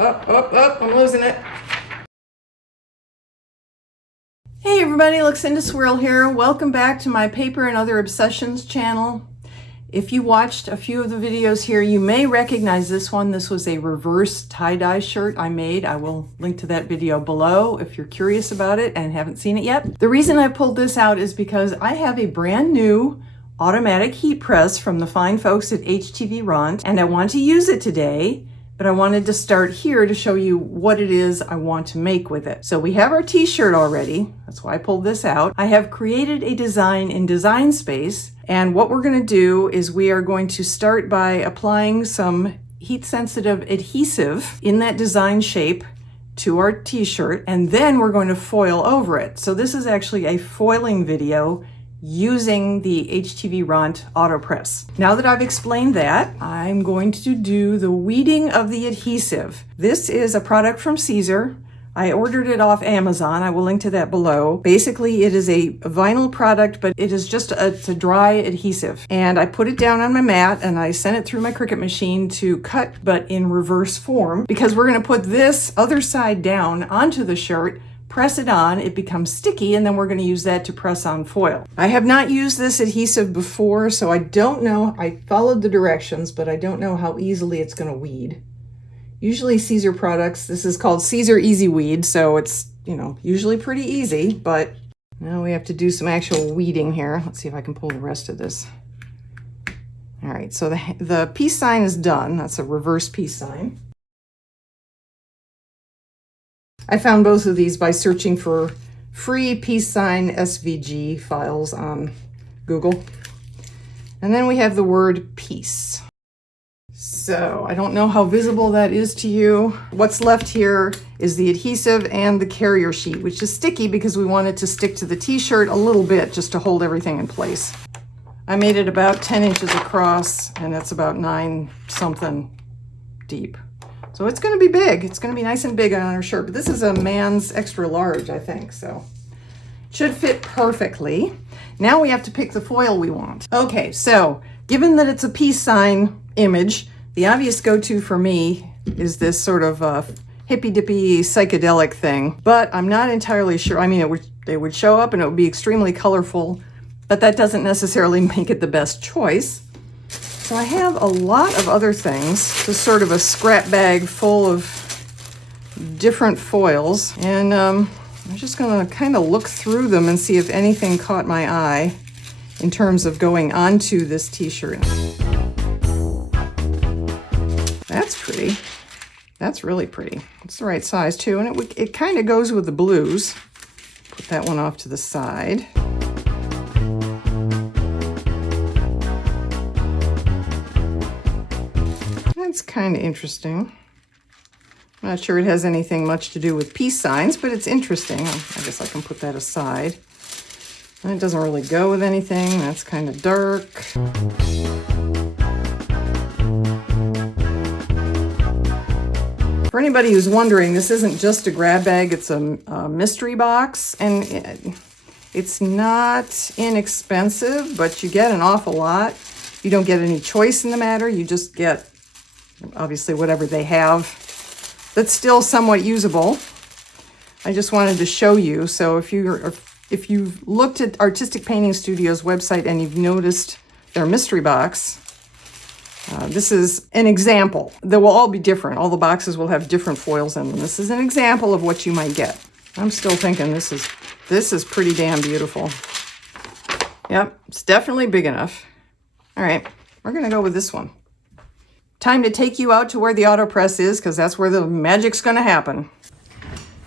I'm losing it. Hey everybody, Luxinda Swirl here. Welcome back to my Paper and Other Obsessions channel. If you watched a few of the videos here, you may recognize this one. This was a reverse tie-dye shirt I made. I will link to that video below if you're curious about it and haven't seen it yet. The reason I pulled this out is because I have a brand new automatic heat press from the fine folks at HTVRont, and I want to use it today, but I wanted to start here to show you what it is I want to make with it. So we have our t-shirt already. That's why I pulled this out. I have created a design in Design Space, and what we're going to do is we are going to start by applying some heat-sensitive adhesive in that design shape to our t-shirt, and then we're going to foil over it. So this is actually a foiling video using the HTVRont AutoPress. Now that I've explained that, I'm going to do the weeding of the adhesive. This is a product from Caesar. I ordered it off Amazon. I will link to that below. Basically, it is a vinyl product, but it is just it's a dry adhesive. And I put it down on my mat and I sent it through my Cricut machine to cut, but in reverse form, because we're going to put this other side down onto the shirt, press it on, it becomes sticky, and then we're going to use that to press on foil. I have not used this adhesive before, so I don't know. I followed the directions, but I don't know how easily it's going to weed. Usually Caesar products, this is called Caesar Easy Weed, so it's, usually pretty easy, but now we have to do some actual weeding here. Let's see if I can pull the rest of this. All right, so the peace sign is done. That's a reverse peace sign. I found both of these by searching for free peace sign SVG files on Google. And then we have the word peace. So I don't know how visible that is to you. What's left here is the adhesive and the carrier sheet, which is sticky because we want it to stick to the t-shirt a little bit just to hold everything in place. I made it about 10 inches across, and it's about 9 something deep. So it's going to be big. It's going to be nice and big on our shirt, but this is a man's extra large, I think, so it should fit perfectly. Now we have to pick the foil we want. Okay, so given that it's a peace sign image, the obvious go-to for me is this sort of hippy-dippy psychedelic thing, but I'm not entirely sure. I mean, they would show up and it would be extremely colorful, but that doesn't necessarily make it the best choice. So I have a lot of other things, just sort of a scrap bag full of different foils, and I'm just going to kind of look through them and see if anything caught my eye in terms of going onto this t-shirt. That's pretty. That's really pretty. It's the right size too, and it kind of goes with the blues. Put that one off to the side. That's kind of interesting. I'm not sure it has anything much to do with peace signs, but it's interesting. I guess I can put that aside. And it doesn't really go with anything. That's kind of dark. For anybody who's wondering, this isn't just a grab bag, it's a mystery box, and it's not inexpensive, but you get an awful lot. You don't get any choice in the matter. You just get obviously whatever they have that's still somewhat usable. I just wanted to show you. So if you've looked at Artistic Painting Studio's website and you've noticed their mystery box, this is an example. They will all be different. All the boxes will have different foils in them. This is an example of what you might get. I'm still thinking this is pretty damn beautiful. Yep, it's definitely big enough. All right, we're gonna go with this one. Time to take you out to where the AutoPress is, because that's where the magic's going to happen.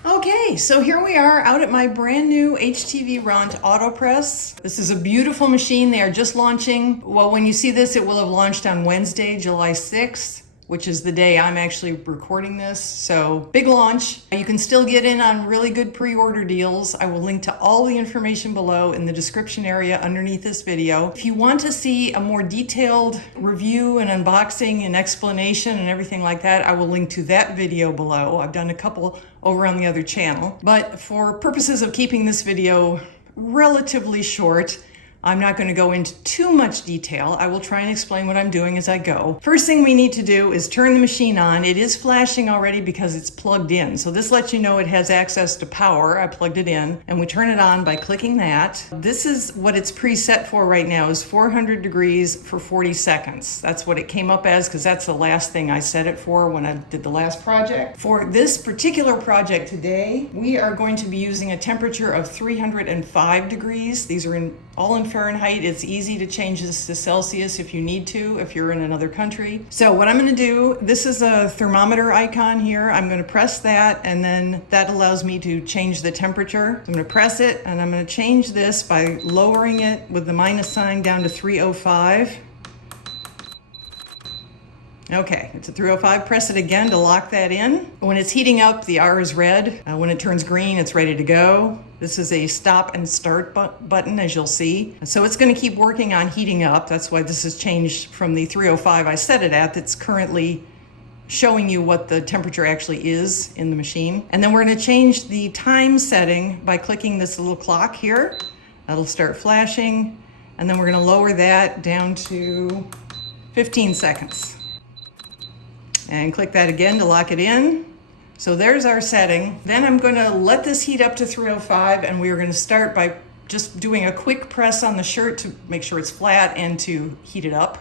Okay, so here we are out at my brand new HTVRont AutoPress. This is a beautiful machine. They are just launching. Well, when you see this, it will have launched on Wednesday, July 6th, which is the day I'm actually recording this. So big launch. You can still get in on really good pre-order deals. I will link to all the information below in the description area underneath this video. If you want to see a more detailed review and unboxing and explanation and everything like that, I will link to that video below. I've done a couple over on the other channel. But for purposes of keeping this video relatively short, I'm not going to go into too much detail. I will try and explain what I'm doing as I go. First thing we need to do is turn the machine on. It is flashing already because it's plugged in. So this lets you know it has access to power. I plugged it in, and we turn it on by clicking that. This is what it's preset for right now, is 400 degrees for 40 seconds. That's what it came up as because that's the last thing I set it for when I did the last project. For this particular project today, we are going to be using a temperature of 305 degrees. These are all in Fahrenheit. It's easy to change this to Celsius if you need to, if you're in another country. So what I'm going to do, this is a thermometer icon here. I'm going to press that, and then that allows me to change the temperature. So I'm going to press it, and I'm going to change this by lowering it with the minus sign down to 305. Okay, it's at 305. Press it again to lock that in. When it's heating up, the R is red. When it turns green, it's ready to go. This is a stop and start button, as you'll see. So it's going to keep working on heating up. That's why this has changed from the 305 I set it at. That's currently showing you what the temperature actually is in the machine. And then we're going to change the time setting by clicking this little clock here. That'll start flashing. And then we're going to lower that down to 15 seconds. And click that again to lock it in. So there's our setting. Then I'm going to let this heat up to 305, and we are going to start by just doing a quick press on the shirt to make sure it's flat and to heat it up.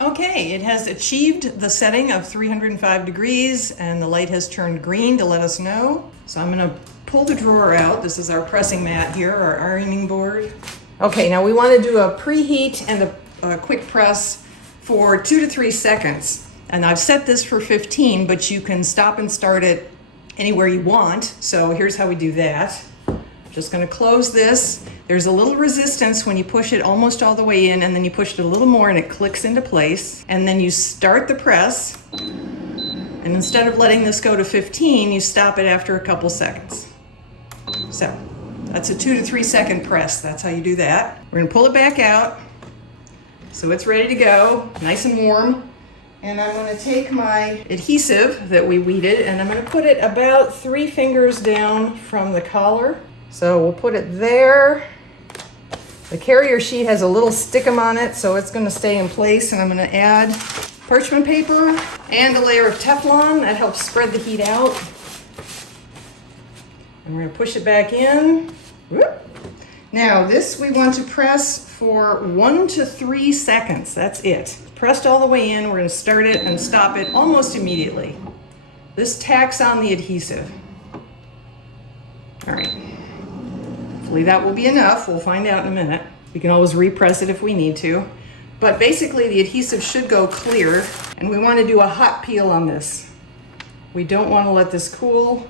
Okay, it has achieved the setting of 305 degrees, and the light has turned green to let us know. So I'm going to pull the drawer out. This is our pressing mat here, our ironing board. Okay, now we want to do a preheat and a quick press for 2 to 3 seconds. And I've set this for 15, but you can stop and start it anywhere you want. So here's how we do that. Just gonna close this. There's a little resistance when you push it almost all the way in, and then you push it a little more and it clicks into place. And then you start the press. And instead of letting this go to 15, you stop it after a couple seconds. So that's a 2 to 3 second press. That's how you do that. We're gonna pull it back out. So it's ready to go, nice and warm. And I'm going to take my adhesive that we weeded, and I'm going to put it about 3 fingers down from the collar. So we'll put it there. The carrier sheet has a little stickum on it, so it's going to stay in place. And I'm going to add parchment paper and a layer of Teflon. That helps spread the heat out. And we're going to push it back in. Whoop. Now this we want to press for 1 to 3 seconds. That's it. Pressed all the way in. We're going to start it and stop it almost immediately. This tacks on the adhesive. All right. Hopefully that will be enough. We'll find out in a minute. We can always repress it if we need to. But basically the adhesive should go clear, and we want to do a hot peel on this. We don't want to let this cool.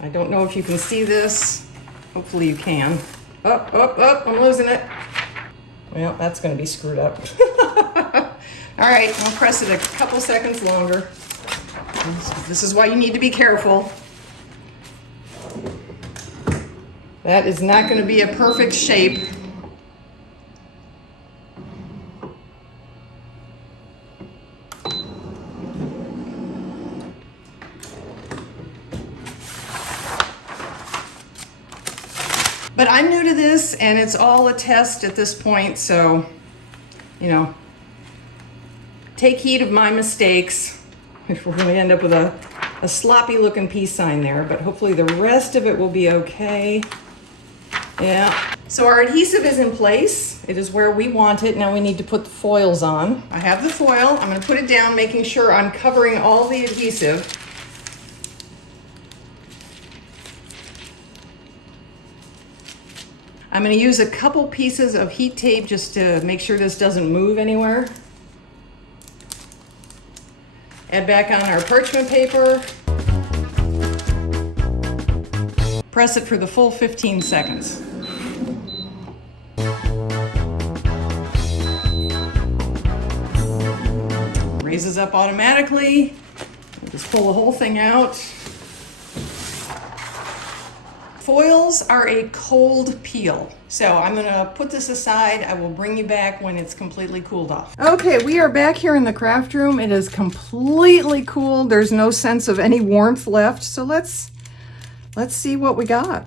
I don't know if you can see this. Hopefully you can. Oh, I'm losing it. Well, that's going to be screwed up. All right, I'll press it a couple seconds longer. This is why you need to be careful. That is not going to be a perfect shape. But I'm new to this, and it's all a test at this point, so, you know, take heed of my mistakes. If we're going to end up with a sloppy looking peace sign there, but hopefully the rest of it will be okay. Yeah. So our adhesive is in place. It is where we want it. Now we need to put the foils on. I have the foil. I'm going to put it down, making sure I'm covering all the adhesive. I'm going to use a couple pieces of heat tape just to make sure this doesn't move anywhere. Add back on our parchment paper. Press it for the full 15 seconds. Raises up automatically. Just pull the whole thing out. Foils are a cold peel. So I'm gonna put this aside. I will bring you back when it's completely cooled off. Okay, we are back here in the craft room. It is completely cooled. There's no sense of any warmth left. So let's see what we got.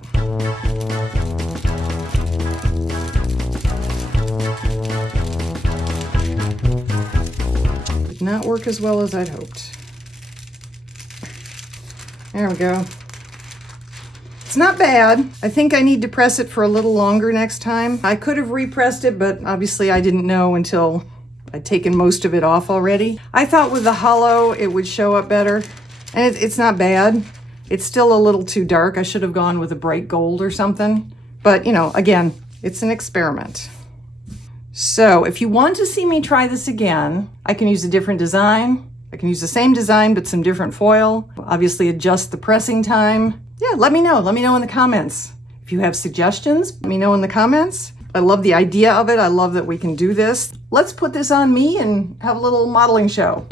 Did not work as well as I'd hoped. There we go. It's not bad. I think I need to press it for a little longer next time. I could have repressed it, but obviously I didn't know until I'd taken most of it off already. I thought with the hollow it would show up better, and it's not bad. It's still a little too dark. I should have gone with a bright gold or something. But, you know, again, it's an experiment. So if you want to see me try this again, I can use a different design. I can use the same design, but some different foil. Obviously adjust the pressing time. Yeah, let me know. Let me know in the comments. If you have suggestions, let me know in the comments. I love the idea of it. I love that we can do this. Let's put this on me and have a little modeling show.